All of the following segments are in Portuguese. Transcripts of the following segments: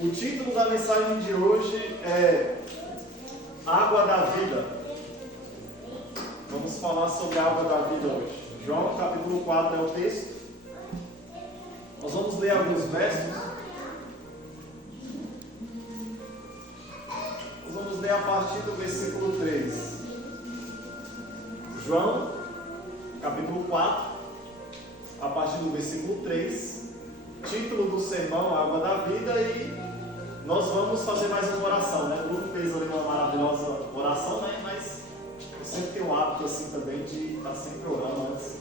O título da mensagem de hoje é Água da Vida. Vamos falar sobre a água da vida hoje. João capítulo 4 é o texto. Nós vamos ler alguns versos. Nós vamos ler a partir do versículo 3. João capítulo 4, a partir do versículo 3. Título do sermão, Água da Vida, e nós vamos fazer mais uma oração, né? O Bruno fez ali uma maravilhosa oração, né? Mas eu sempre tenho o hábito assim também de estar sempre orando antes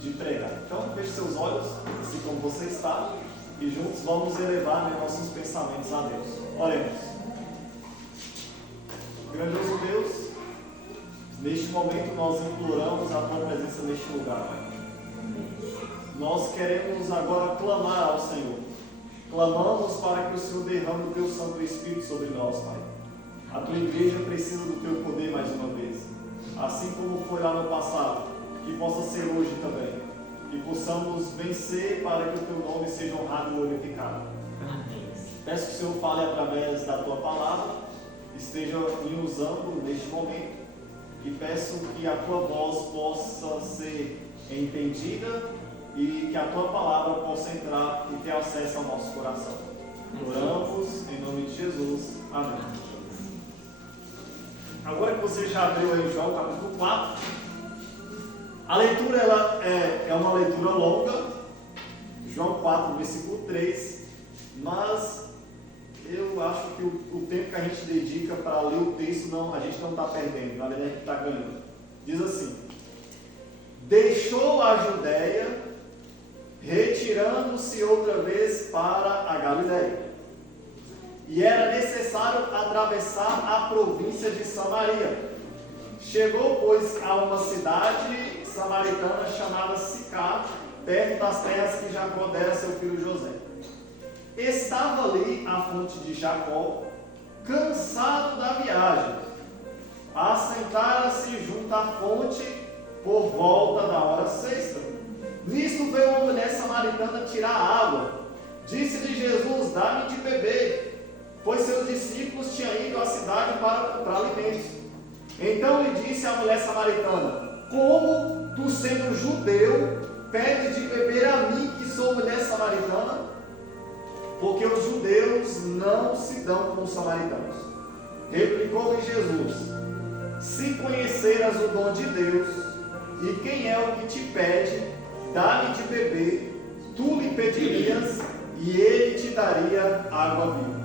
de pregar. Então, feche seus olhos, assim como você está, e juntos vamos elevar, né, nossos pensamentos a Deus. Oremos. Grandioso Deus, neste momento nós imploramos a Tua presença neste lugar, Pai. Nós queremos agora clamar ao Senhor. Clamamos para que o Senhor derrame o Teu Santo Espírito sobre nós, Pai. A Tua igreja precisa do Teu poder mais uma vez. Assim como foi lá no passado, que possa ser hoje também. Que possamos vencer para que o Teu nome seja honrado e glorificado. Peço que o Senhor fale através da Tua palavra, esteja me usando neste momento. E peço que a Tua voz possa ser entendida e que a Tua palavra possa entrar e ter acesso ao nosso coração. Oramos em nome de Jesus. Amém. Agora que você já abriu aí João capítulo 4, a leitura ela é uma leitura longa, João 4, versículo 3, mas eu acho que o tempo que a gente dedica para ler o texto, a gente não está perdendo, na verdade a gente está ganhando. Diz assim: deixou a Judéia, retirando-se outra vez para a Galiléia. E era necessário atravessar a província de Samaria. Chegou, pois, a uma cidade samaritana chamada Sicar, perto das terras que Jacó dera a seu filho José. Estava ali a fonte de Jacó, cansado da viagem. Assentara-se junto à fonte por volta da hora sexta. Nisto veio uma mulher samaritana tirar água. Disse-lhe Jesus: dá-me de beber, pois seus discípulos tinham ido à cidade para comprar alimentos. Então lhe disse a mulher samaritana: como tu, sendo judeu, pedes de beber a mim, que sou mulher samaritana? Porque os judeus não se dão com os samaritanos. Replicou-lhe Jesus: se conheceras o dom de Deus, e quem é o que te pede, dá-lhe de beber, tu lhe pedirias, e ele te daria água viva.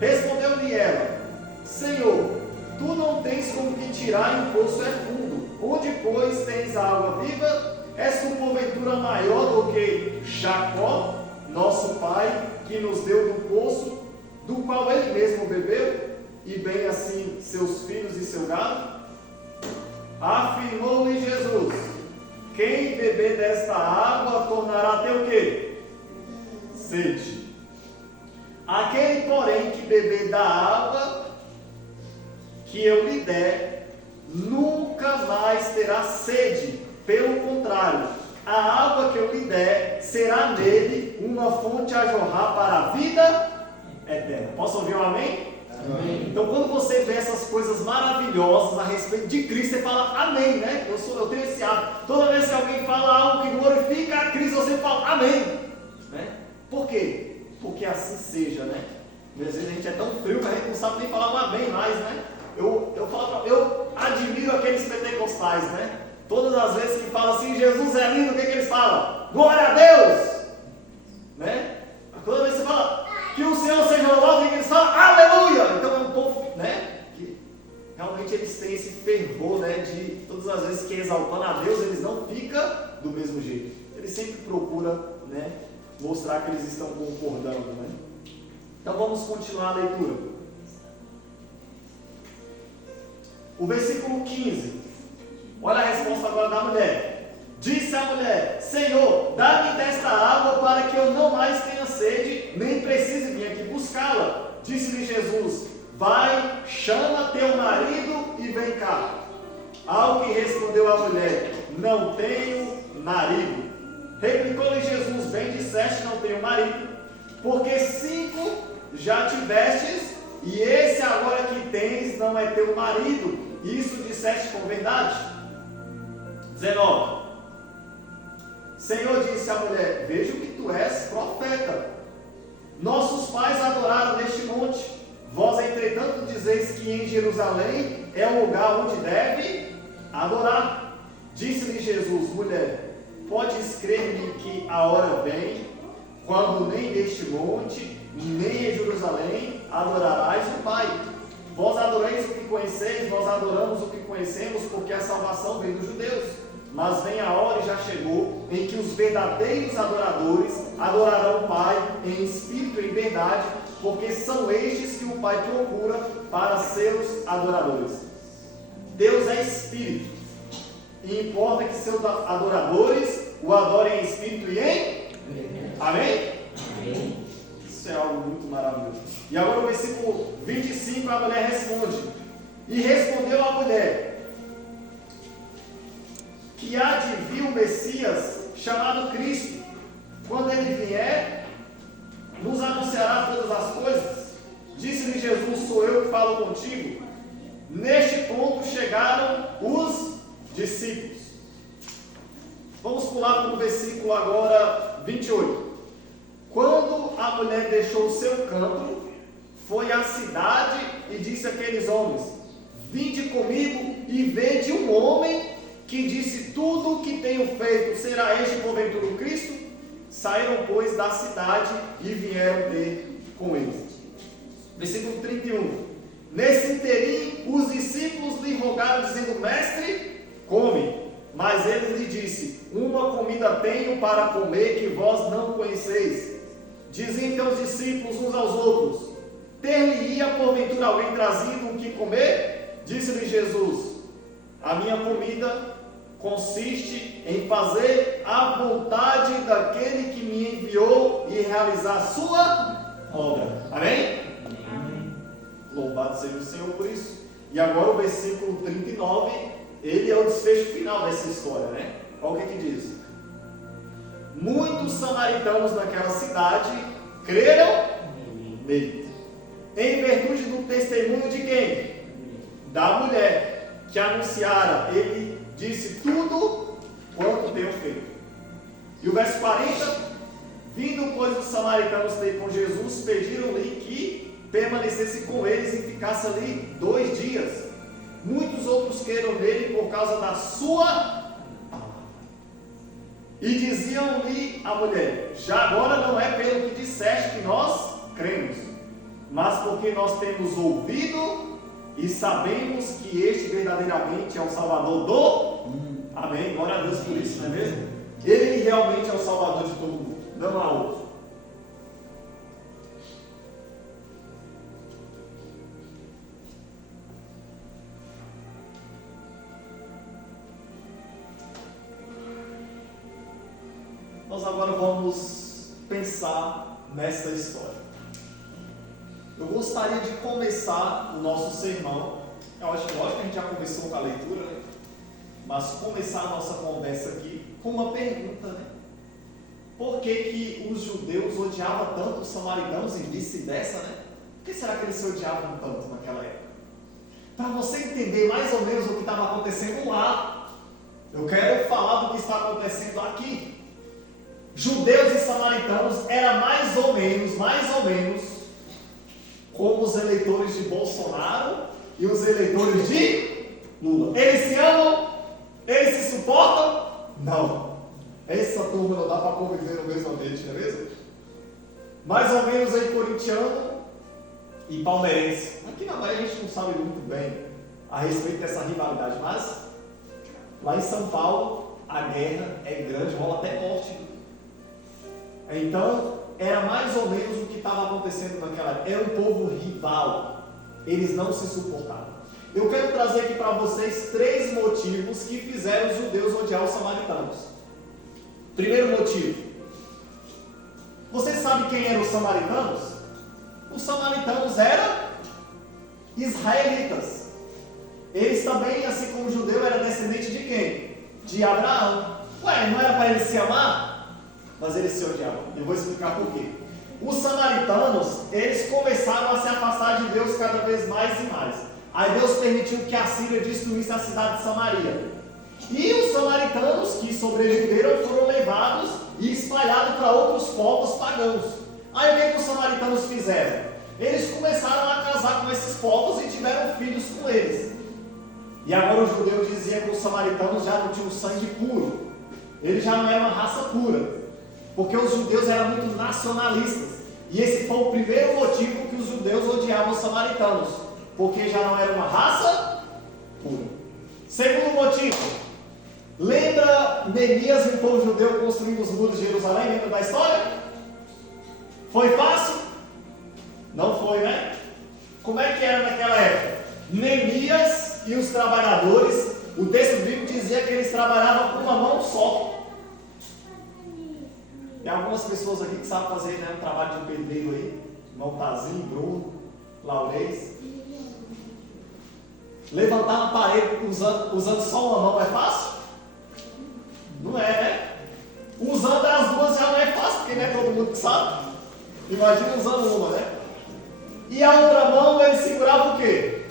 Respondeu-lhe ela: Senhor, tu não tens com que tirar, e o poço é fundo. Onde, pois, tens a água viva? És tu porventura maior do que Jacó, nosso pai, que nos deu do poço, do qual ele mesmo bebeu, e bem assim seus filhos e seu gado? Afirmou-lhe Jesus: quem beber desta água tornará a ter o quê? Sede. Aquele, porém, que beber da água que eu lhe der, nunca mais terá sede. Pelo contrário, a água que eu lhe der será nele uma fonte a jorrar para a vida eterna. Posso ouvir um amém? Amém. Então, quando você vê essas coisas maravilhosas a respeito de Cristo, você fala amém, né? Eu tenho esse hábito. Toda vez que alguém fala algo que glorifica a Cristo, você fala amém, né? Por quê? Porque assim seja, né? Às vezes a gente é tão frio que a gente não sabe nem falar um amém mais, né? Eu admiro aqueles pentecostais, né? Todas as vezes que falam assim, Jesus é lindo, o que eles falam? Glória a Deus! Né? Toda vez que você fala que o Senhor seja louvado, o que eles falam? Aleluia! Então é um povo, né? Que realmente eles têm esse fervor, né? De todas as vezes que exaltando a Deus, eles não ficam do mesmo jeito. Eles sempre procuram, né, mostrar que eles estão concordando, né? Então vamos continuar a leitura. O versículo 15. Olha a resposta agora da mulher. Disse a mulher: Senhor, dá-me desta água para que eu não mais tenha sede, nem precise vir aqui buscá-la. Disse-lhe Jesus: vai, chama teu marido e vem cá. Ao que respondeu a mulher: não tenho marido. Replicou-lhe Jesus: bem disseste, não tenho marido, porque 5 já tivestes, e esse agora que tens não é teu marido. Isso disseste com verdade. 19. Senhor disse à mulher: vejo que tu és profeta. Nossos pais adoraram neste monte. Vós, entretanto, dizeis que em Jerusalém é o lugar onde deve adorar. Disse-lhe Jesus: mulher, podes crer-me que a hora vem, quando nem neste monte, nem em Jerusalém adorarás o Pai. Vós adoreis o que conheceis, nós adoramos o que conhecemos, porque a salvação vem dos judeus. Mas vem a hora, e já chegou, em que os verdadeiros adoradores adorarão o Pai em espírito e em verdade, porque são estes que o Pai procura para seus adoradores. Deus é espírito, e importa que seus adoradores o adorem em espírito e em... Amém? Amém. Isso é algo muito maravilhoso. E agora o versículo 25, a mulher responde: e respondeu a mulher, que há de vir o Messias, chamado Cristo. Quando ele vier, nos anunciará todas as coisas. Disse-lhe Jesus: sou eu que falo contigo. Neste ponto chegaram os discípulos. Vamos pular para o versículo agora 28. Quando a mulher deixou o seu campo, foi à cidade e disse àqueles homens: vinde comigo e vede um homem que disse tudo o que tenho feito. Será este porventura o Cristo? Saíram, pois, da cidade e vieram ter com eles. Versículo 31. Nesse interim, os discípulos lhe rogaram, dizendo: mestre, come. Mas ele lhe disse: uma comida tenho para comer que vós não conheceis. Diziam então os discípulos uns aos outros: ter-lhe-ia porventura alguém trazido o que comer? Disse-lhe Jesus: a minha comida consiste em fazer a vontade daquele que me enviou e realizar a sua obra. Amém? Amém. Louvado seja o Senhor por isso. E agora o versículo 39, ele é o desfecho final dessa história, né? Olha o que diz. Muitos samaritanos naquela cidade creram nele, em virtude do testemunho de quem? Da mulher, que anunciara: ele disse tudo quanto tenho feito. E o verso 40, vindo pois os samaritanos ter com Jesus, pediram-lhe que permanecesse com eles e ficasse ali 2 dias. Muitos outros creram nele por causa da sua palavra. E diziam-lhe a mulher: já agora não é pelo que disseste que nós cremos, mas porque nós temos ouvido e sabemos que este verdadeiramente é o Salvador do mundo. Amém? Glória a Deus por isso, não é mesmo? Ele realmente é o Salvador de todo mundo, não há outro. Nós agora vamos pensar nessa história. Eu gostaria de começar o nosso sermão. Eu acho que lógico que a gente já começou com a leitura, né? Mas começar a nossa conversa aqui com uma pergunta, né? Por que os judeus odiavam tanto os samaritanos e vice-versa, né? Por que será que eles se odiavam tanto naquela época? Para você entender mais ou menos o que estava acontecendo lá, eu quero falar do que está acontecendo aqui. Judeus e samaritanos eram mais ou menos, como os eleitores de Bolsonaro e os eleitores de Lula. Eles se amam? Eles se suportam? Não. Essa turma não dá para conviver no mesmo ambiente, não é mesmo? Mais ou menos aí corintiano e palmeirense. Aqui na Bahia a gente não sabe muito bem a respeito dessa rivalidade, mas lá em São Paulo a guerra é grande, rola até morte. Então, era mais ou menos o que estava acontecendo naquela época. Era um povo rival. Eles não se suportavam. Eu quero trazer aqui para vocês 3 motivos que fizeram os judeus odiar os samaritanos. Primeiro motivo. Vocês sabem quem eram os samaritanos? Os samaritanos eram israelitas. Eles também, assim como o judeu, eram descendentes de quem? De Abraão. Ué, não era para eles se amar? Mas eles se odiavam. Eu vou explicar por quê. Os samaritanos, eles eles começaram a se afastar de Deus cada vez mais e mais. Aí Deus permitiu que a Síria destruísse a cidade de Samaria. E os samaritanos que sobreviveram foram levados e espalhados para outros povos pagãos. Aí o que os samaritanos fizeram? Eles começaram a casar com esses povos e tiveram filhos com eles. E agora o judeu dizia que os samaritanos já não tinham sangue puro. Eles já não eram uma raça pura. Porque os judeus eram muito nacionalistas. E esse foi o primeiro motivo que os judeus odiavam os samaritanos. Porque já não era uma raça pura. Segundo motivo, lembra Neemias e o povo judeu construindo os muros de Jerusalém? Lembra da história? Foi fácil? Não foi, né? Como é que era naquela época? Neemias e os trabalhadores, o texto bíblico dizia que eles trabalhavam com uma mão só. Tem algumas pessoas aqui que sabem fazer, né, um trabalho de pedreiro aí. Maltazinho, Bruno, Laurez. Levantar uma parede usando só uma mão é fácil? Não é, né? Usando as duas já não é fácil, porque não é todo mundo que sabe. Imagina usando uma, né? E a outra mão ele segurava o quê?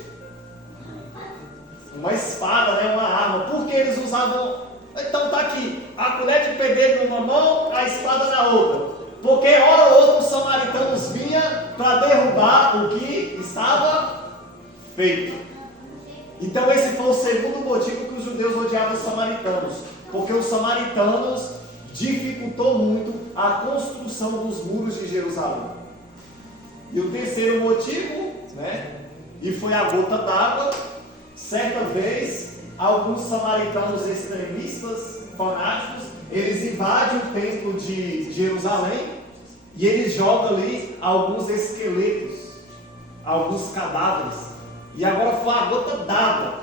Uma espada, né? Uma arma. Por que eles usavam? Então tá aqui, a colher de pedreiro numa mão, a espada na outra. Porque hora ou outra os samaritanos vinham para derrubar o que estava feito. Então esse foi o segundo motivo que os judeus odiavam os samaritanos. Porque os samaritanos dificultou muito a construção dos muros de Jerusalém. E o terceiro motivo, né? E foi a gota d'água. Certa vez, alguns samaritanos extremistas, fanáticos, eles invadem o templo de Jerusalém e eles jogam ali alguns esqueletos, alguns cadáveres. E agora foi a gota d'água.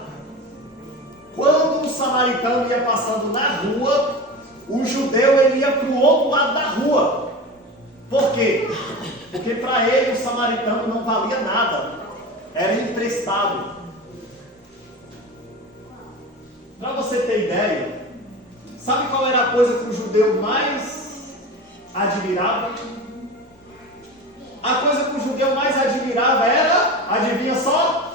Quando um samaritano ia passando na rua, o judeu ele ia para o outro lado da rua. Por quê? Porque para ele o samaritano não valia nada, era emprestado. Para você ter ideia, sabe qual era a coisa que o judeu mais admirava? A coisa que o judeu mais admirava era, adivinha só?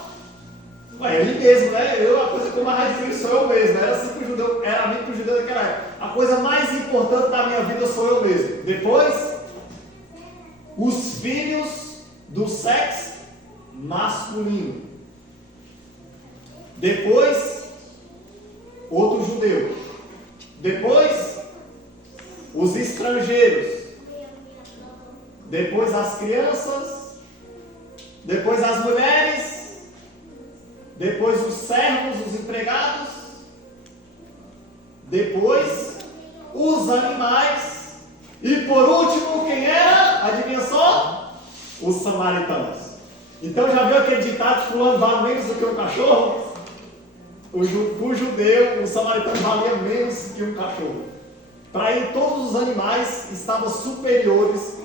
Ele mesmo, né? A coisa que eu mais admiro sou eu mesmo. Era assim que o judeu, era a mim que o judeu daquela época. A coisa mais importante da minha vida sou eu mesmo. Depois, os filhos do sexo masculino. Depois, outro judeu. Depois, os estrangeiros. Depois, as crianças. Depois, as mulheres. Depois, os servos, os empregados. Depois, os animais. E por último, quem era? Adivinha só? Os samaritanos. Então já viu aquele ditado: fulano vale menos do que um cachorro? O judeu, o samaritano valia menos que um cachorro. Para ele, todos os animais estavam superiores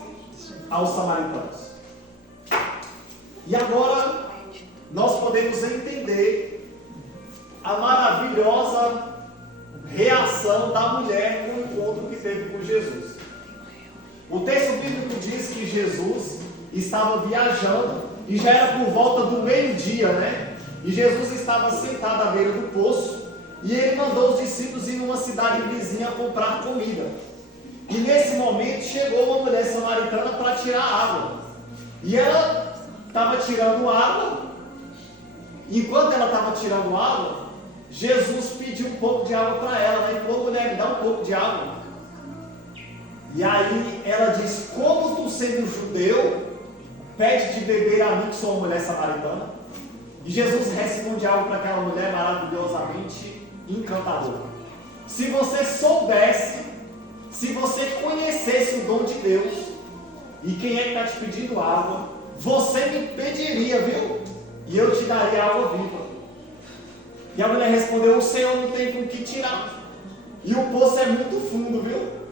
aos samaritanos. E agora, nós podemos entender a maravilhosa reação da mulher no encontro que teve com Jesus. O texto bíblico diz que Jesus estava viajando e já era por volta do meio-dia, né? E Jesus estava sentado à beira do poço e ele mandou os discípulos ir numa cidade vizinha comprar comida. E nesse momento chegou uma mulher samaritana para tirar água. E ela estava tirando água. Enquanto ela estava tirando água, Jesus pediu um pouco de água para ela, né? E falou: mulher, me dá um pouco de água. E aí ela disse: como tu sendo judeu, pede de beber a mim que sou uma mulher samaritana? E Jesus responde algo para aquela mulher maravilhosamente encantador. Se você soubesse, se você conhecesse o dom de Deus, e quem é que está te pedindo água, você me pediria, viu? E eu te daria água viva. E a mulher respondeu: o Senhor não tem com que tirar. E o poço é muito fundo, viu?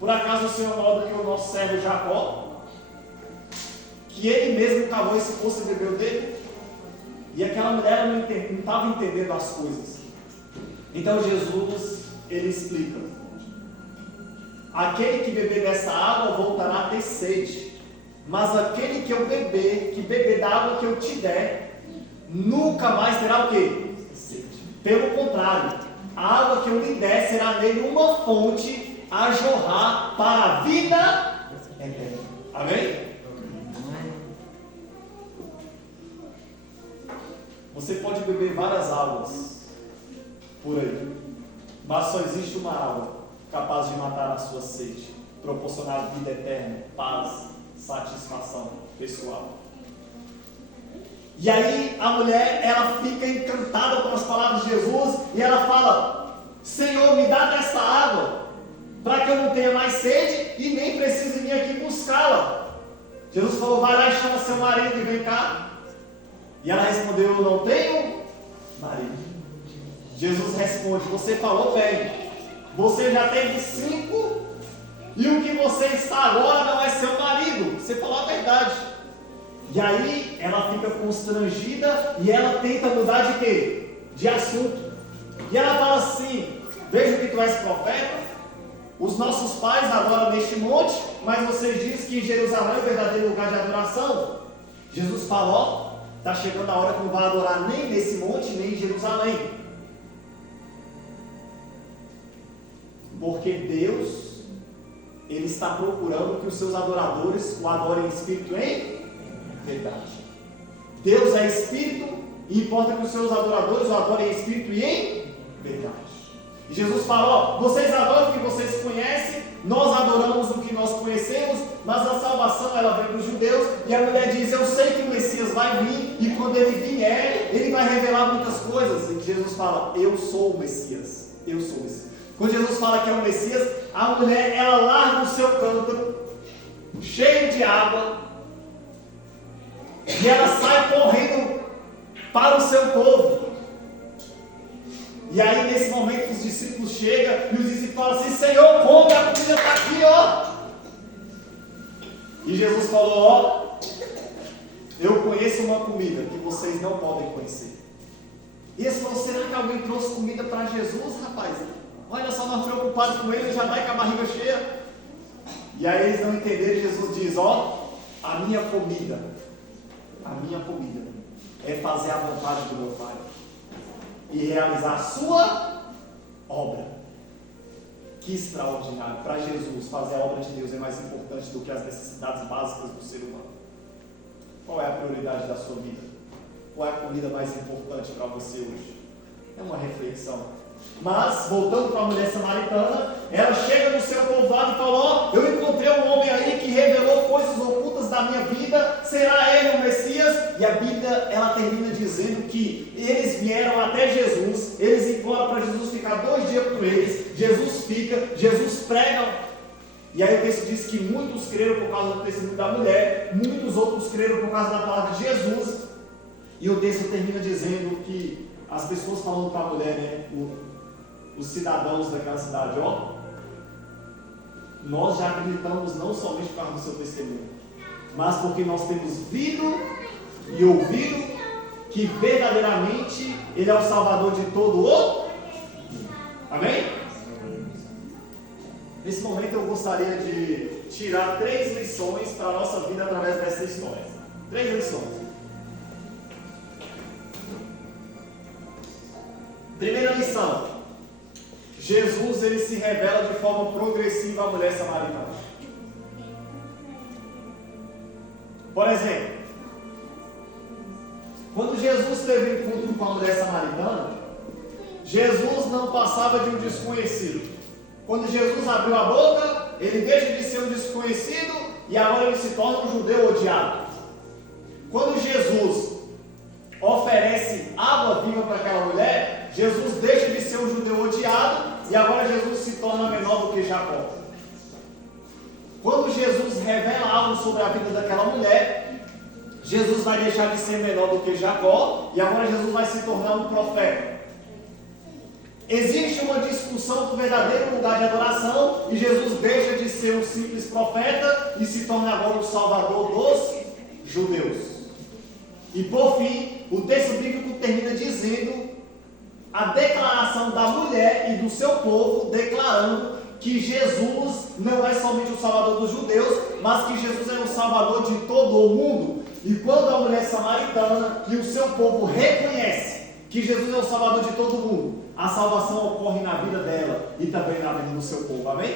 Por acaso o Senhor manda que o nosso servo Jacó, que ele mesmo cavou esse poço e bebeu dele? E aquela mulher não estava entendendo as coisas. Então Jesus, ele explica: aquele que beber dessa água voltará a ter sede. mas aquele que beber da água que eu te der, nunca mais terá o quê? Sede. Pelo contrário, a água que eu lhe der será nele uma fonte a jorrar para a vida eterna. Amém? Você pode beber várias águas por aí, mas só existe uma água capaz de matar a sua sede, proporcionar vida eterna, paz, satisfação pessoal. E aí a mulher, ela fica encantada com as palavras de Jesus e ela fala: Senhor, me dá desta água, para que eu não tenha mais sede e nem precise vir aqui buscá-la. Jesus falou: vai lá e chama seu marido e vem cá. E ela respondeu: eu não tenho marido. Jesus responde: você falou bem, você já teve 5 e o que você está agora não é seu marido. Você falou a verdade. E aí ela fica constrangida e ela tenta mudar de quê? De assunto. E ela fala assim: vejo que tu és profeta, os nossos pais adoram neste monte, mas vocês dizem que em Jerusalém é o verdadeiro lugar de adoração. Jesus falou: está chegando a hora que não vai adorar nem nesse monte, nem em Jerusalém. Porque Deus, Ele está procurando que os seus adoradores o adorem em espírito e em verdade. Deus é espírito e importa que os seus adoradores o adorem em espírito e em verdade. E Jesus falou: vocês adoram o que vocês conhecem, nós adoramos o que nós conhecemos, mas a salvação ela vem dos judeus. E a mulher diz: eu sei que o Messias vai vir, e quando ele vier, ele vai revelar muitas coisas. E Jesus fala: eu sou o Messias, eu sou o Messias. Quando Jesus fala que é o Messias, a mulher, ela larga o seu cântaro, cheio de água, e ela sai correndo para o seu povo. E aí nesse momento os discípulos chegam e os discípulos falam assim: Senhor, come, a comida está aqui, ó. E Jesus falou: ó, eu conheço uma comida que vocês não podem conhecer. E eles falaram: será que alguém trouxe comida para Jesus, rapaz? Olha só, nós preocupados com ele, já vai com a barriga cheia. E aí eles não entenderam, e Jesus diz: ó, a minha comida é fazer a vontade do meu Pai e realizar a sua obra. Que extraordinário! Para Jesus, fazer a obra de Deus é mais importante do que as necessidades básicas do ser humano. Qual é a prioridade da sua vida? Qual é a comida mais importante para você hoje? É uma reflexão. Mas, voltando para a mulher samaritana, ela chega no seu povoado e falou: ó, eu encontrei um homem aí que revelou coisas ocultas da minha vida, será ele o Messias? E a Bíblia, ela termina dizendo que eles vieram até Jesus, eles imploram para Jesus ficar 2 dias com eles, Jesus fica, Jesus prega, e aí o texto diz que muitos creram por causa do testemunho da mulher, muitos outros creram por causa da palavra de Jesus, e o texto termina dizendo que as pessoas falando para a mulher, né, os cidadãos daquela cidade: ó, nós já acreditamos não somente por causa do seu testemunho, mas porque nós temos visto e ouvido que verdadeiramente Ele é o Salvador de todo o. Amém? Nesse momento eu gostaria de tirar 3 lições para a nossa vida através dessa história. 3 lições. Primeira lição: Jesus, ele se revela de forma progressiva à mulher samaritana. Por exemplo, quando Jesus teve encontro com a mulher samaritana, Jesus não passava de um desconhecido. Quando Jesus abriu a boca, ele deixa de ser um desconhecido e agora ele se torna um judeu odiado. Quando Jesus oferece água viva para aquela mulher, Jesus deixa de ser um judeu odiado e agora Jesus se torna menor do que Jacó. Quando Jesus revela algo sobre a vida daquela mulher, Jesus vai deixar de ser menor do que Jacó e agora Jesus vai se tornar um profeta. Existe uma discussão do verdadeiro lugar de adoração e Jesus deixa de ser um simples profeta e se torna agora o salvador dos judeus. E por fim, o texto bíblico termina dizendo a declaração da mulher e do seu povo, declarando que Jesus não é somente o Salvador dos judeus, mas que Jesus é o Salvador de todo o mundo. E quando a mulher samaritana e o seu povo reconhece que Jesus é o Salvador de todo mundo, a salvação ocorre na vida dela e também na vida do seu povo. Amém?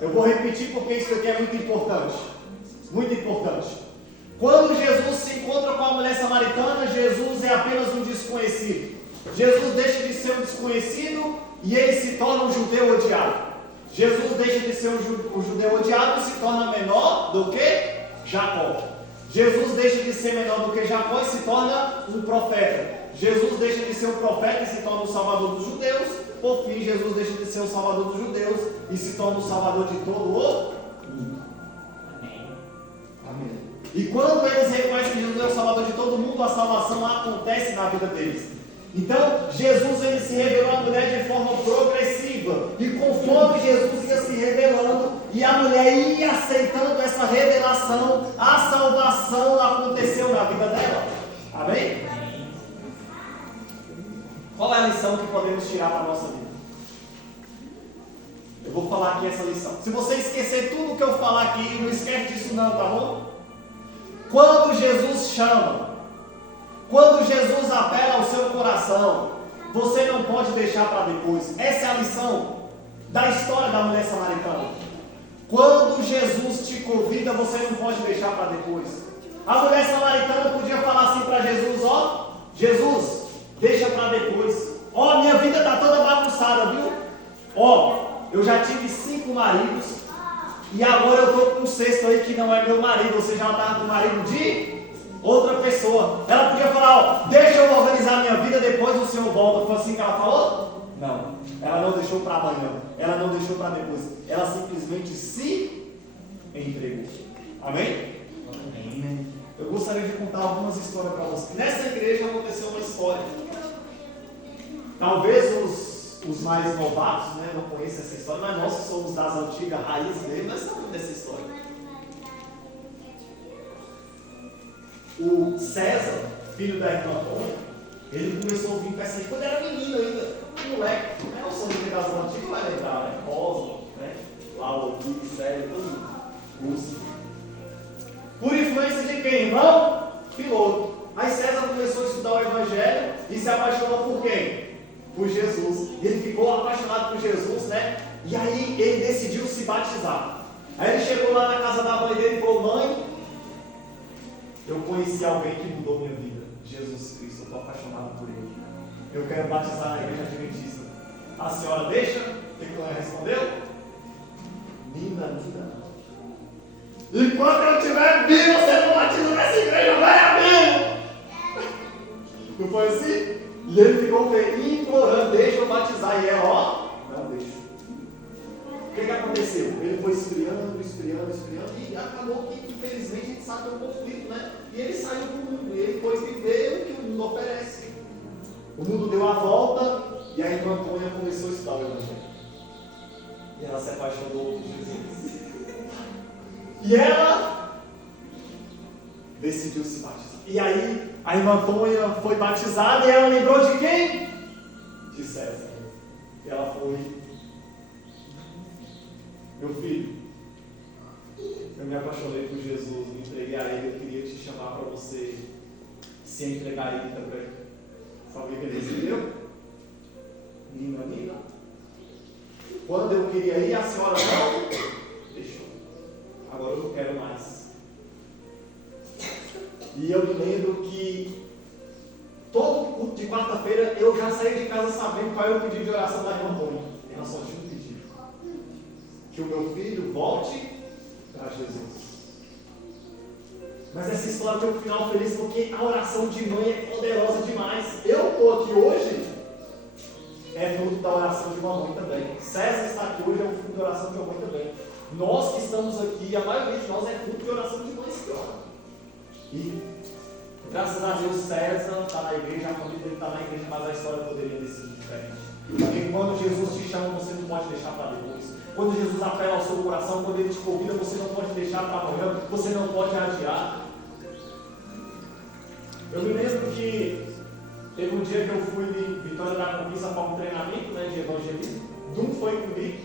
Eu vou repetir porque isso aqui é muito importante. Muito importante. Quando Jesus se encontra com a mulher samaritana, Jesus é apenas um desconhecido. Jesus deixa de ser um desconhecido e ele se torna um judeu odiado. Jesus deixa de ser um judeu odiado e se torna menor do que Jacó. Jesus deixa de ser menor do que Jacó e se torna um profeta. Jesus deixa de ser um profeta e se torna o salvador dos judeus. Por fim, Jesus deixa de ser o salvador dos judeus e se torna o salvador de todo o mundo. Amém. E quando eles reconhecem que Jesus é o salvador de todo mundo, a salvação acontece na vida deles. Então, Jesus ele se revelou à mulher de forma progressiva. E conforme Jesus ia se revelando e a mulher ia aceitando essa revelação, a salvação aconteceu na vida dela. Amém? Qual é a lição que podemos tirar para a nossa vida? Eu vou falar aqui essa lição. Se você esquecer tudo que eu falar aqui, não esquece disso não, tá bom? Quando Jesus chama, quando Jesus apela ao seu coração, você não pode deixar para depois. Essa é a lição da história da mulher samaritana. Quando Jesus te convida, você não pode deixar para depois. A mulher samaritana podia falar assim para Jesus: ó, Jesus, deixa para depois. Ó, minha vida está toda bagunçada, viu? Ó, eu já tive 5 maridos e agora eu estou com um 6º aí que não é meu marido. Ou seja, ela estava com o marido de outra pessoa. Ela podia falar: ó, deixa eu organizar minha vida, depois o Senhor volta. Foi assim que ela falou? Não, ela não deixou para amanhã, ela não deixou para depois, ela simplesmente se entregou. Amém? Amém. Eu gostaria de contar algumas histórias para vocês. Nessa igreja aconteceu uma história. Talvez os mais novatos, né, não conheçam essa história, mas nós que somos das antigas raízes dele, nós sabemos dessa história. O César, filho da irmã Antônia, ele começou a ouvir com essa aí quando era menino ainda, moleque. Não é o som de das antigas, vai lembrar, né? Rosa, né? Lá o Gui, César, tudo. Música. Por influência de quem? Irmão? Piloto. Aí César começou a estudar o Evangelho e se apaixonou por quem? Por Jesus. Ele ficou apaixonado por Jesus, né? E aí ele decidiu se batizar. Aí ele chegou lá na casa da mãe dele e falou: mãe, eu conheci alguém que mudou minha vida. Jesus Cristo, eu estou apaixonado por ele. Eu quero batizar na igreja adventista. A senhora deixa? O que ela respondeu? Nina. Enquanto eu estiver vivo, você não batiza nessa igreja, vai abrir! Não foi assim? E ele ficou implorando: deixa eu batizar. E ela, ó, não deixa. O que aconteceu? Ele foi esfriando, e acabou que, infelizmente, a gente sabe que é um conflito, né? E ele saiu do mundo, e ele foi viver o que o mundo oferece. O mundo deu a volta, e a irmã Antônia começou a estudar o Evangelho. E ela se apaixonou por Jesus. E ela decidiu se batizar. E aí, a irmã Antônia foi batizada e ela lembrou de quem? De César. E ela foi: meu filho, eu me apaixonei por Jesus, me entreguei a Ele, eu queria te chamar para você se entregar a Ele também. Sabe o que ele recebeu? Nina. Quando eu queria ir, a senhora não deixou. Agora eu não quero mais. E eu me lembro que todo culto de quarta-feira eu já saí de casa sabendo qual era o pedido de oração da irmã Antônia. Ela só tinha um pedido: que o meu filho volte para Jesus. Mas essa história tem um final feliz porque a oração de mãe é poderosa demais. Eu estou aqui hoje, é fruto da oração de uma mãe também. César está aqui hoje, é fruto da oração de uma mãe também. Nós que estamos aqui, a maioria de nós é fruto de oração de mães que oram. E graças a Deus César está na igreja, a família dele está na igreja, mas a história poderia ter sido diferente. Porque quando Jesus te chama, você não pode deixar para depois. Quando Jesus apela ao seu coração, quando Ele te convida, você não pode deixar para amanhã, você não pode adiar. Eu me lembro que Teve um dia que eu fui de Vitória da Conquista para um treinamento, né, de evangelismo. Dum foi comigo.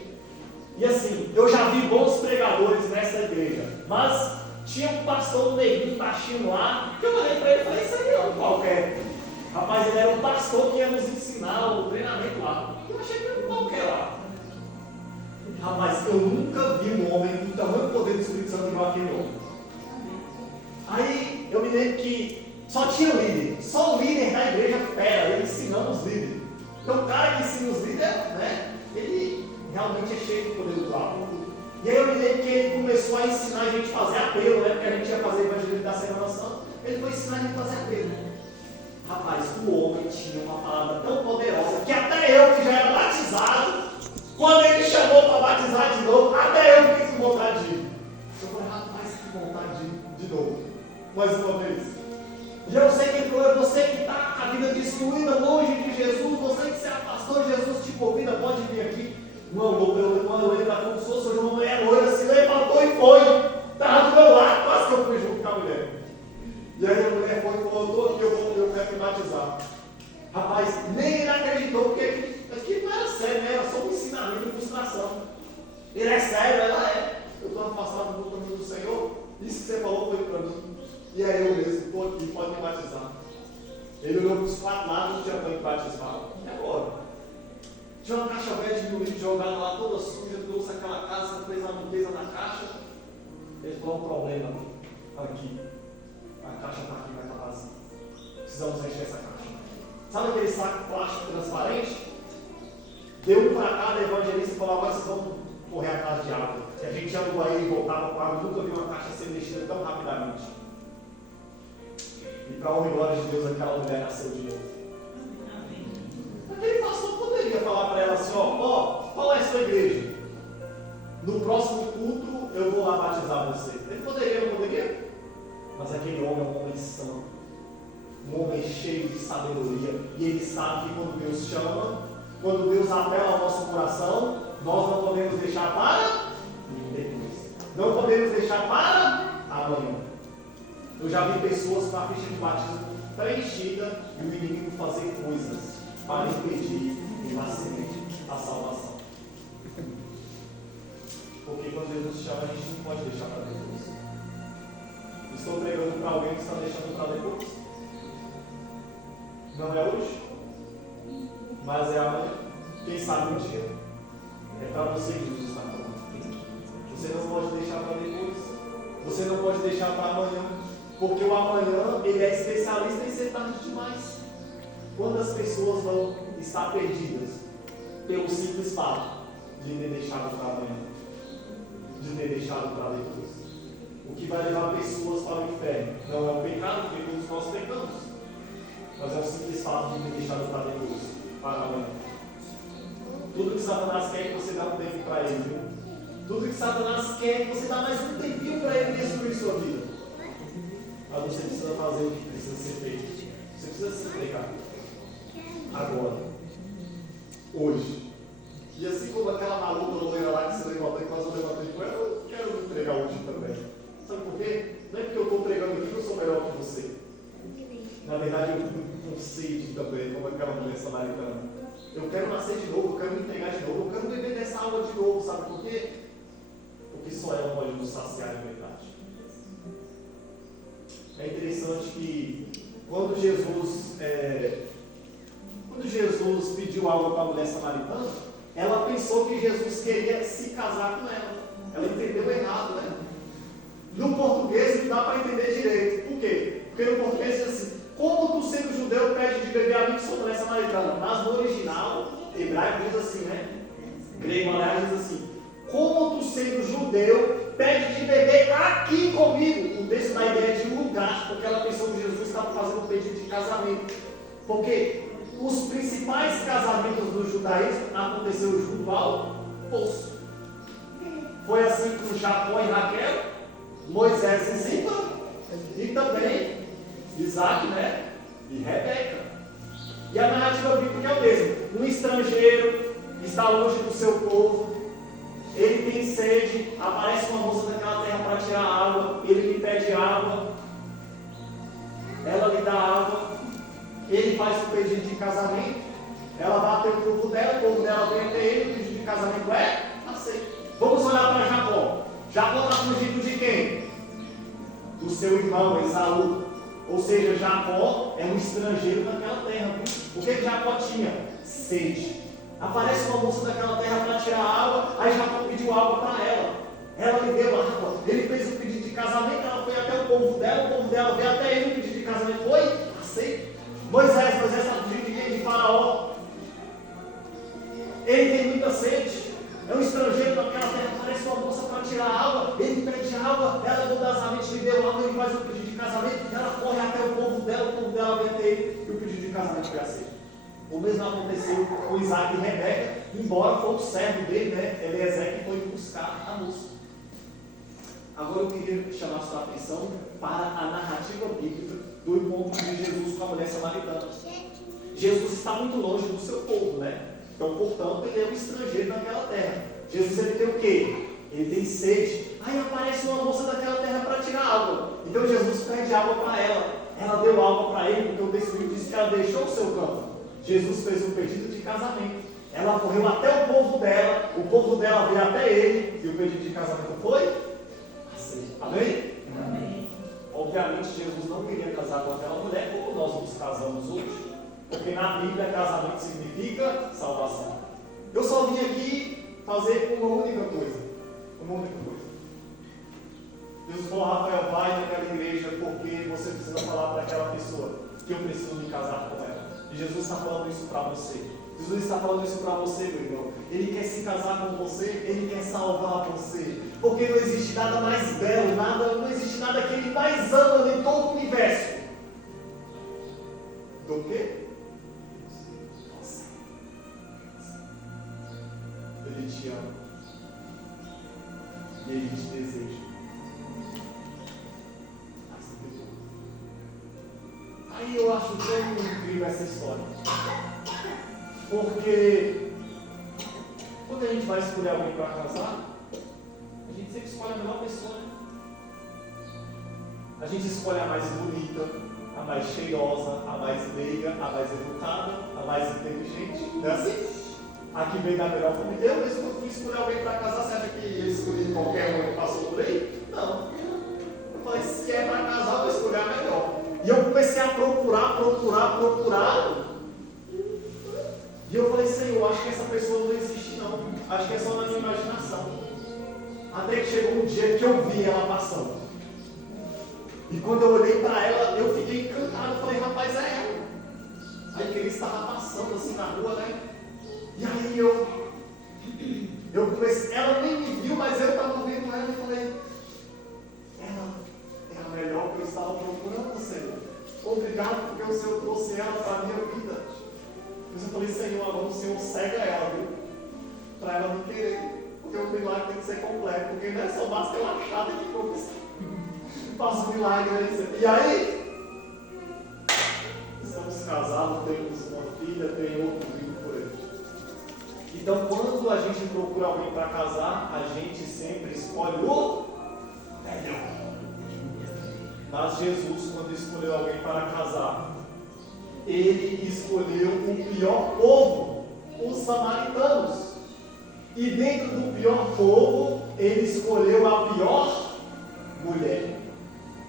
E assim, eu já vi bons pregadores nessa igreja, mas tinha um pastor neguinho baixinho lá, que eu olhei para ele e falei, isso aí é um qualquer. Rapaz, ele era um pastor que ia nos ensinar o treinamento lá. Eu achei que era um qualquer lá. Rapaz, eu nunca vi um homem com tamanho poder do Espírito Santo igual aquele homem. Aí eu me lembro que só tinha líder, só o líder da igreja fera, ele ensinando os líderes. Então o cara que ensina os líderes, né, ele realmente é cheio de poder do alto. E aí eu me lembro que ele começou a ensinar a gente a fazer apelo, né, porque a gente ia fazer evangelismo da Semana Santa, ele foi ensinar a gente a fazer apelo. Rapaz, o homem tinha uma palavra tão poderosa que até eu que já era batizado, quando ele chamou para batizar de novo, até eu fiquei com vontade de ir. Eu falei, rapaz, que vontade de ir de novo, mais uma vez. E eu sei que ele falou, você que está com a vida destruída, longe de Jesus, você que se afastou, Jesus te convida, pode vir aqui. Não, eu lembro como se fosse uma mulher loira, se levantou e foi. Estava do meu lado, quase que eu fui junto com a mulher. E aí a mulher foi e falou, estou aqui, eu quero me batizar. Rapaz, nem ele acreditou, porque aquilo não era sério, né? Era só um ensinamento, uma ilustração. Ele é sério, ela é. Eu estou afastado do caminho do Senhor, isso que você falou foi para mim. E aí eu mesmo, estou aqui, pode me batizar. Ele olhou para os quatro lados, não tinha banho batismal. E agora? Tinha uma caixa velha de milho jogada lá, toda suja, trouxe aquela casa, fez a limpeza na caixa. Ele falou, um problema aqui. A caixa está aqui, vai estar vazia. Precisamos encher essa caixa. Sabe aquele saco plástico transparente? Deu um para cada evangelista e falou, agora vocês vão correr atrás de água. Se a gente ia no banheiro e voltava com água, nunca vi uma caixa ser mexida tão rapidamente. E para a honra e glória de Deus, aquela mulher nasceu de novo. Aquele pastor poderia falar para ela assim, ó, qual é a sua igreja? No próximo culto eu vou lá batizar você. Ele poderia, não poderia? Mas aquele homem é um homem santo, um homem cheio de sabedoria, e ele sabe que quando Deus chama, quando Deus apela ao nosso coração, nós não podemos deixar para depois, não podemos deixar para amanhã. Eu já vi pessoas com a ficha de batismo preenchida e o inimigo fazer coisas para impedir o nascimento, a salvação. Porque quando Jesus chama, a gente não pode deixar para depois. Estou pregando para alguém que está deixando para depois. Não é hoje, mas é amanhã. Quem sabe um dia. É para você que Jesus está falando. Você não pode deixar para depois. Você não pode deixar para amanhã. Porque o amanhã, ele é especialista em ser tarde demais. Quantas pessoas vão estar perdidas pelo simples fato de ter deixado para amanhã, de ter deixado para depois? O que vai levar pessoas para o inferno não é o pecado, porque todos nós pecamos, mas é o simples fato de ter deixado para depois, para amanhã. Tudo que Satanás quer é que você dá um tempo para ele, viu? Tudo que Satanás quer é que você dá mais um tempinho para ele destruir sua vida. Mas você precisa fazer o que precisa ser feito. Você precisa se entregar. Agora. Hoje. E assim como aquela maluca loira lá que se levantou e quase levantei com ela, eu quero me entregar hoje também. Sabe por quê? Não é porque eu estou pregando aqui que eu sou melhor que você. Na verdade, eu fico com sede também, como aquela mulher samaritana. Eu quero nascer de novo, eu quero me entregar de novo, eu quero beber dessa água de novo. Sabe por quê? Porque só ela pode nos saciar de verdade. É interessante que quando Jesus pediu algo para a mulher samaritana, ela pensou que Jesus queria se casar com ela. Ela entendeu errado, né? No português não dá para entender direito. Por quê? Porque no português diz assim, como tu sendo judeu pede de beber a mim que sou mulher samaritana? Mas no original, hebraico diz assim, né? Grego, aliás, diz assim, como tu sendo judeu pede de beber aqui comigo? O texto dá a ideia de um lugar, porque ela pensou que Jesus estava fazendo um pedido de casamento. Porque os principais casamentos do judaísmo aconteceram junto ao poço. Foi assim com Jacó e Raquel, Moisés e Zipa, e também Isaac, né? E Rebeca. E a narrativa bíblica é o mesmo. Um estrangeiro está longe do seu povo, ele tem sede, aparece uma moça daquela terra para tirar água, ele lhe pede água, ela lhe dá água, ele Ele faz o pedido de casamento, ela vai até o povo dela vem até ele, o pedido de casamento é aceito. Vamos olhar para Jacó. Jacó está fugindo de quem? Do seu irmão Esaú. Ou seja, Jacó é um estrangeiro naquela terra. O que Jacó tinha? Sede. Aparece uma moça daquela terra para tirar água, aí Jacó pediu água para ela. Ela lhe deu água. Ele fez o pedido de casamento, ela foi até o povo dela veio até ele, o pedido de casamento foi aceito. Moisés está fugindo de quem? De Faraó. Ele tem muita sede. É um estrangeiro naquela terra, aparece uma moça para tirar água, ele pede água, ela bondosamente lhe deu água, ele faz o pedido de casamento, ela corre até o povo dela vem até ele, e o pedido de casamento foi aceito. O mesmo aconteceu com Isaac e Rebeca, embora foi o servo dele, né, Eliezer, que foi buscar a moça. Agora eu queria chamar a sua atenção para a narrativa bíblica do encontro de Jesus com a mulher samaritana. Jesus está muito longe do seu povo, né? Então, portanto, ele é um estrangeiro naquela terra. Jesus, ele tem o quê? Ele tem sede. Aí aparece uma moça daquela terra para tirar água. Então, Jesus pede água para ela. Ela deu água para ele, porque o Espírito disse que ela deixou o seu campo. Jesus fez um pedido de casamento. Ela correu até o povo dela veio até ele, e o pedido de casamento foi aceito. Amém? Amém. Obviamente, Jesus não queria casar com aquela mulher como nós nos casamos hoje. Porque na Bíblia casamento significa salvação. Eu só vim aqui fazer uma única coisa. Jesus falou: Rafael, vai naquela igreja porque você precisa falar para aquela pessoa que eu preciso me casar com ela. E Jesus está falando isso para você. Jesus está falando isso para você, meu irmão. Ele quer se casar com você, ele quer salvar você. Porque não existe nada mais belo, não existe nada que ele mais ama em todo o universo do que ele te ama e ele te deseja. Aí eu acho tão incrível essa história, porque quando a gente vai escolher alguém para casar, a gente sempre escolhe a melhor pessoa, né? A gente escolhe a mais bonita, a mais cheirosa, a mais meiga, a mais educada, a mais inteligente, não é assim? Aqui vem da melhor família. Eu mesmo, quando fui escolher alguém para casar, você acha que eu escolhi qualquer um que passou por aí? Não. Eu falei, se é para casar, eu vou escolher a melhor. E eu comecei a procurar. E eu falei, Senhor, acho que essa pessoa não existe não. Acho que é só na minha imaginação. Até que chegou um dia que eu vi ela passando. E quando eu olhei para ela, eu fiquei encantado. Eu falei, rapaz, é ela. Aí que ele estava passando assim na rua, né? E aí eu comecei, ela nem me viu, mas eu estava vendo ela e falei, ela é a melhor que eu estava procurando, Senhor. Obrigado porque o Senhor trouxe ela para a minha vida. Mas eu falei, Senhor, agora o Senhor cega ela, viu? Para ela me querer. Porque o milagre tem que ser completo. Porque não é só basta eu achar, tem que conquistar. Faço um milagre aí. E aí? Estamos casados, temos uma filha, tem outro filho por aí. Então, quando a gente procura alguém para casar, a gente sempre escolhe o melhor. Mas Jesus, quando escolheu alguém para casar, ele escolheu o pior povo, os samaritanos. E dentro do pior povo, ele escolheu a pior mulher.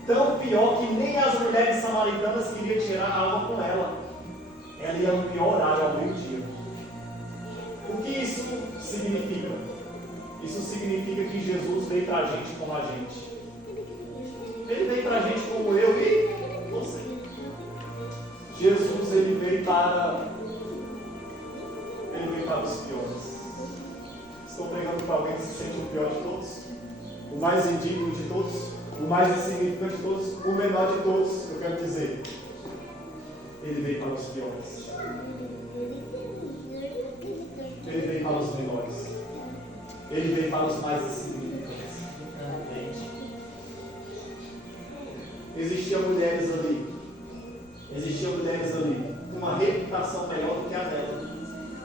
Tão pior que nem as mulheres samaritanas queriam tirar água com ela. Ela ia no pior horário, ao meio-dia. O que isso significa? Isso significa que Jesus veio para a gente como a gente. Ele veio para a gente como eu e você. Jesus, ele veio para os piores. Estou pregando para alguém que se sente o pior de todos, o mais indigno de todos, o mais insignificante de todos, o menor de todos. Eu quero dizer, ele veio para os piores. Ele veio para os menores. Ele veio para os mais insignificantes. Existiam mulheres ali com uma reputação melhor do que a dela.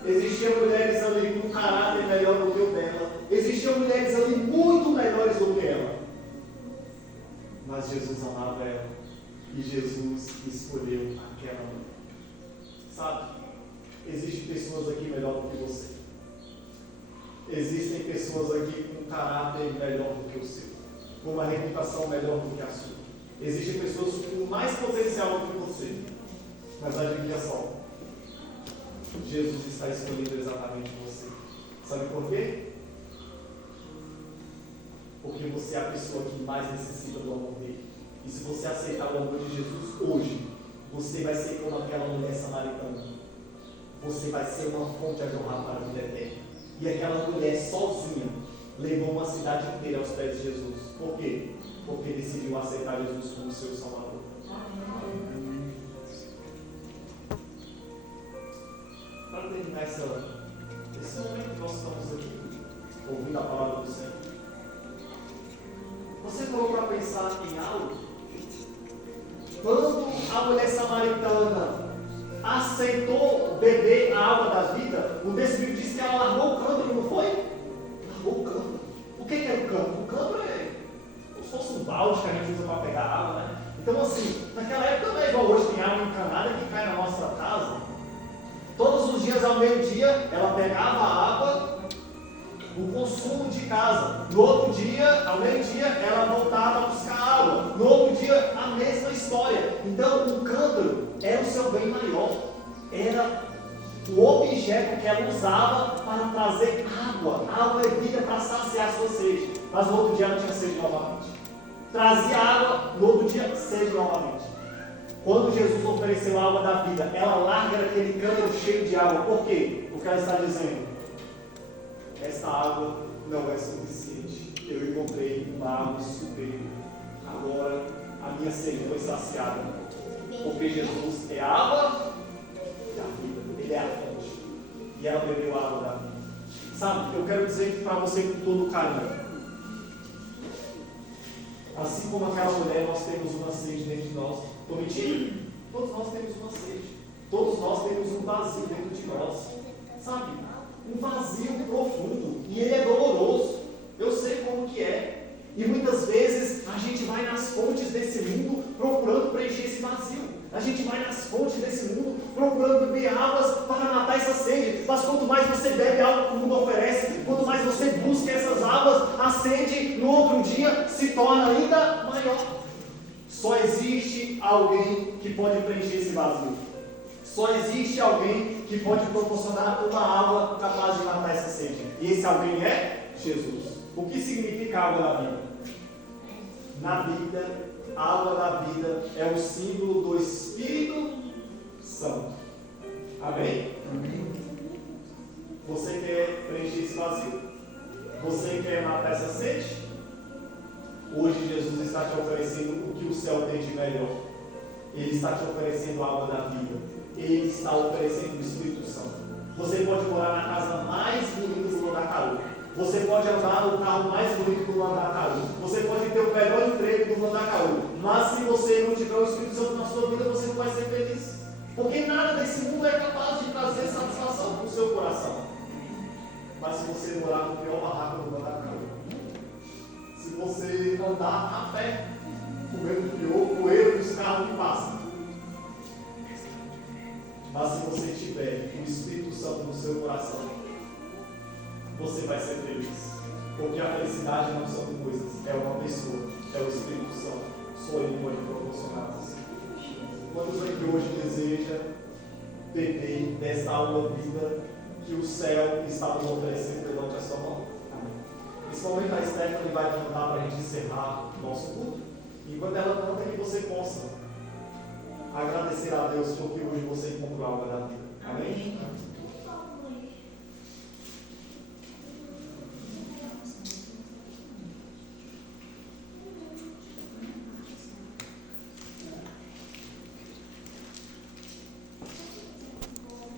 Existiam mulheres ali com um caráter melhor do que o dela. Existiam mulheres ali muito melhores do que ela. Mas Jesus amava ela. E Jesus escolheu aquela mulher. Sabe? Existem pessoas aqui melhor do que você. Existem pessoas aqui com um caráter melhor do que o seu, com uma reputação melhor do que a sua. Existem pessoas com mais potencial do que você. Mas adivinha só, Jesus está escolhendo exatamente você. Sabe por quê? Porque você é a pessoa que mais necessita do amor dele. E se você aceitar o amor de Jesus hoje, você vai ser como aquela mulher samaritana. Você vai ser uma fonte a jorrar para a vida eterna. E aquela mulher sozinha levou uma cidade inteira aos pés de Jesus. Por quê? Porque decidiu aceitar Jesus como seu Salvador. Para terminar esse momento que nós estamos aqui, ouvindo a palavra do Senhor, você parou para pensar em algo? Quando a mulher samaritana aceitou beber a água da vida, o texto diz que ela largou o cântaro, não foi? Largou o cântaro. O que é o cântaro? O cântaro é como se fosse um balde que a gente usa para pegar água, né? Então assim, naquela época não é igual hoje, tem água encanada que cai na nossa casa. Todos os dias ao meio-dia ela pegava a água, o consumo de casa. No outro dia, ao meio-dia, ela voltava a buscar água. No outro dia, a mesma história. Então, o cântaro era o seu bem maior. Era o objeto que ela usava para trazer água e vida para saciar a sua sede. Mas no outro dia ela tinha sede novamente. Trazia água, no outro dia, sede novamente. Quando Jesus ofereceu a água da vida, ela larga aquele cântaro cheio de água. Por quê? Porque ela está dizendo: essa água não é suficiente. Eu encontrei uma água superior. Agora a minha sede foi saciada. Porque Jesus é a água da vida. Ele é a fonte. E ela bebeu a água da vida. Sabe, eu quero dizer para você com todo carinho. Assim como aquela mulher, nós temos uma sede dentro de nós. Estou mentindo? Todos nós temos uma sede. Todos nós temos um vazio dentro de nós. Sabe? Um vazio profundo. E ele é doloroso. Eu sei como que é. E muitas vezes a gente vai nas fontes desse mundo procurando preencher esse vazio. A gente vai nas fontes desse mundo procurando beber águas para matar essa sede. Mas quanto mais você bebe algo que o mundo oferece, quanto mais você busca essas águas, a sede no outro dia se torna ainda maior. Só existe alguém que pode preencher esse vazio. Só existe alguém que pode proporcionar uma água capaz de matar essa sede. E esse alguém é Jesus. O que significa água da vida? Na vida, a água da vida é o símbolo do Espírito Santo. Amém? Amém. Você quer preencher esse vazio? Você quer matar essa sede? Hoje Jesus está te oferecendo o que o céu tem de melhor. Ele está te oferecendo a água da vida. Ele está oferecendo o Espírito Santo. Você pode morar na casa mais bonita do Mandacaru. Você pode andar no carro mais bonito do Mandacaru. Você pode ter o melhor emprego do Mandacaru. Mas se você não tiver o Espírito Santo na sua vida, você não vai ser feliz. Porque nada desse mundo é capaz de trazer satisfação para o seu coração. Mas se você morar no pior barraco do Mandacaru, se você andar a pé, comendo o pior poeira dos carros que passam, mas se você tiver o Espírito Santo no seu coração, você vai ser feliz. Porque a felicidade não são coisas, é uma pessoa, é o Espírito Santo. Só Ele pode proporcionar isso. Quantos aqui hoje deseja beber dessa água viva que o céu está nos oferecendo? Levante a sua mão. Nesse momento a Stephanie vai cantar para a gente encerrar o nosso culto. Enquanto ela canta, que você possa agradecer a Deus porque hoje você encontrou a água da vida. Amém?